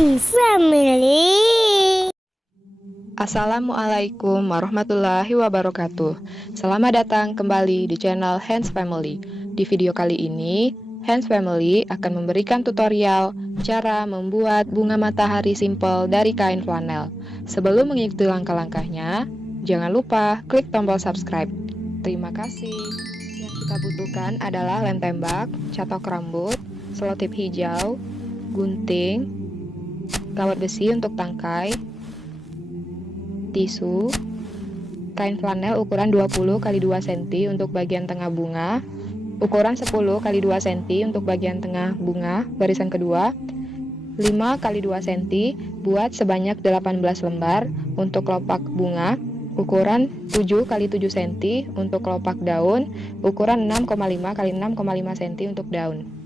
and family. Assalamualaikum warahmatullahi wabarakatuh. Selamat datang kembali di channel Hands Family. Di video kali ini, Hands Family akan memberikan tutorial cara membuat bunga matahari simple dari kain flanel. Sebelum mengikuti langkah-langkahnya, jangan lupa klik tombol subscribe. Terima kasih. Yang kita butuhkan adalah lem tembak, catok rambut, selotip hijau, gunting, kawat besi untuk tangkai, tisu, kain flanel ukuran 20 x 2 cm untuk bagian tengah bunga, ukuran 10 x 2 cm untuk bagian tengah bunga barisan kedua, 5 x 2 cm buat sebanyak 18 lembar untuk kelopak bunga, ukuran 7 x 7 cm untuk kelopak daun, ukuran 6,5 x 6,5 cm untuk daun.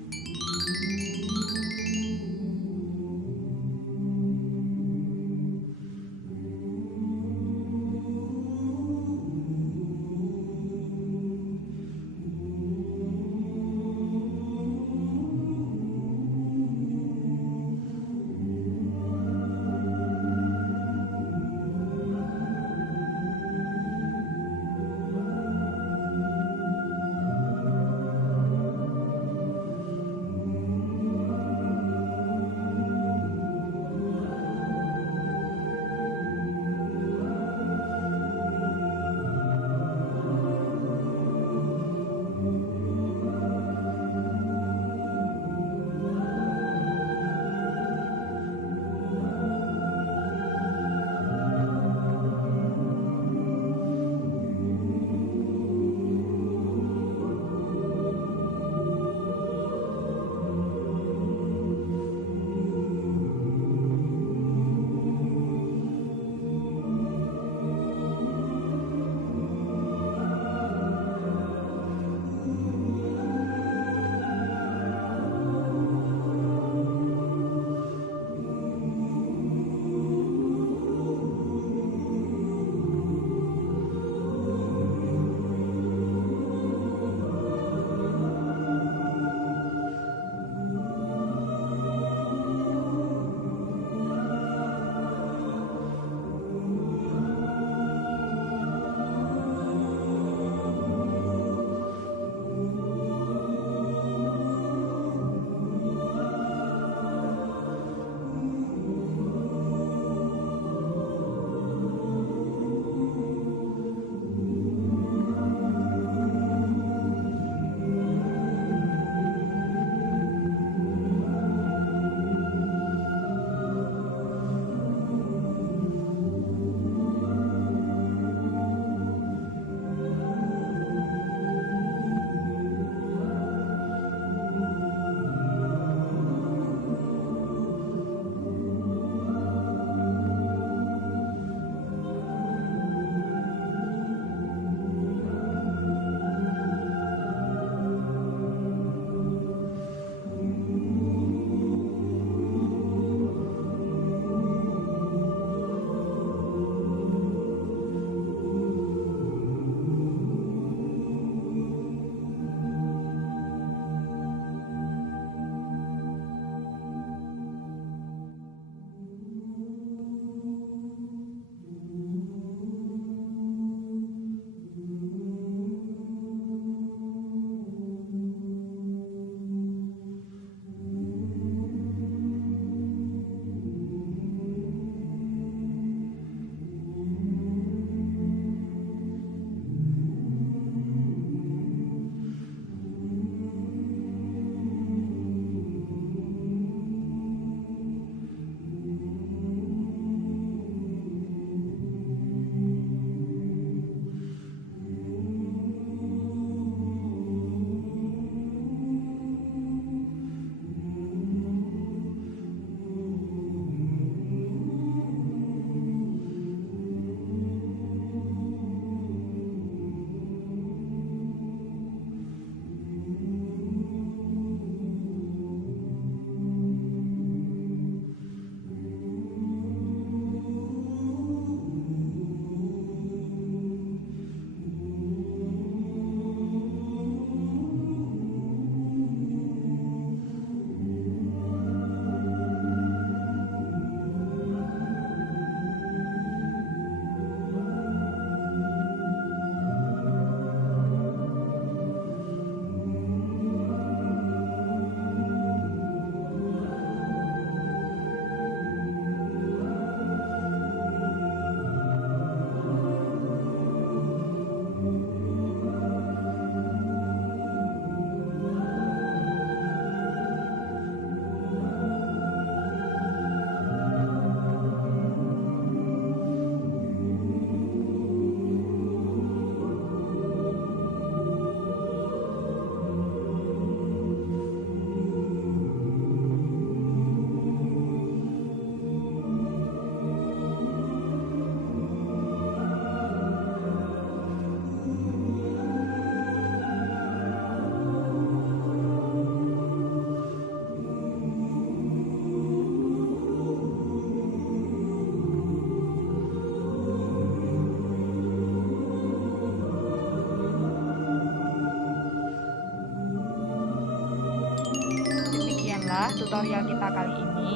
adalah tutorial kita kali ini.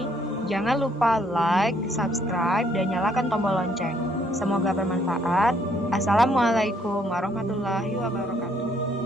Jangan lupa like, subscribe, dan nyalakan tombol lonceng. Semoga bermanfaat. Assalamualaikum warahmatullahi wabarakatuh.